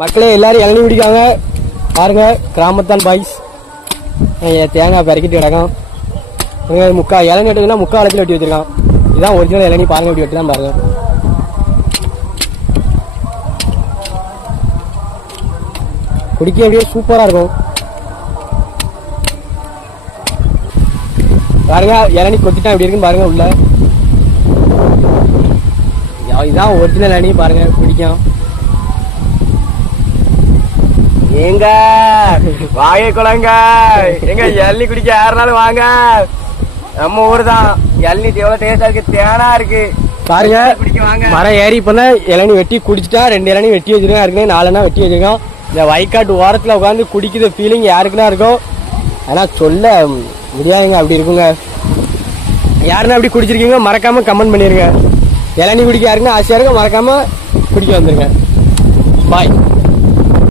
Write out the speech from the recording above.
மக்களே எல்லாரும் இளநீ குடிக்காங்க பாருங்க. கிராமத்தான் பாய்ஸ் தேங்காய் பறக்கிட்டு கிடக்கும். முக்கா இளநீ வெட்டுதுன்னா முக்கால் அளத்தில் வெட்டி வச்சிருக்கான். இதுதான் ஒரிஜினல் இளநீ. பாருங்க வெட்டி வெட்டி தான் பாருங்க. குடிக்க அப்படியே சூப்பரா இருக்கும். பாருங்க இளநீ கொத்திட்டா எப்படி இருக்குன்னு பாருங்க. உள்ள இதுதான் ஒரிஜினல் இளநீ. பாருங்க குடிக்கும். ஏங்க வாகை குளங்க எங்க இளநீ குடிக்க யாருனாலும் வாங்க. நம்ம ஊர் தான். இளநீ எவ்வளவு டேஸ்டா இருக்கு, தேனா இருக்கு. பாருங்க குடிக்க வாங்க. மரம் ஏறி இப்ப இளநீ வெட்டி குடிச்சிட்டா 2 இளநீ வெட்டி வச்சிருக்கேன். ஏற்கனவே 4 வெட்டி வச்சிருக்கோம். இந்த வயக்காட்டு ஓரத்துல உட்காந்து குடிக்கிற ஃபீலிங் யாருக்குன்னா இருக்கும். ஆனா சொல்ல முடியாதுங்க, அப்படி இருக்குங்க. யாருன்னா அப்படி குடிச்சிருக்கீங்க மறக்காம கமெண்ட் பண்ணிருங்க. இளநீ குடிக்க யாருக்குன்னா ஆசையா இருக்கும், மறக்காம குடிக்க வந்துருங்க. பாய்.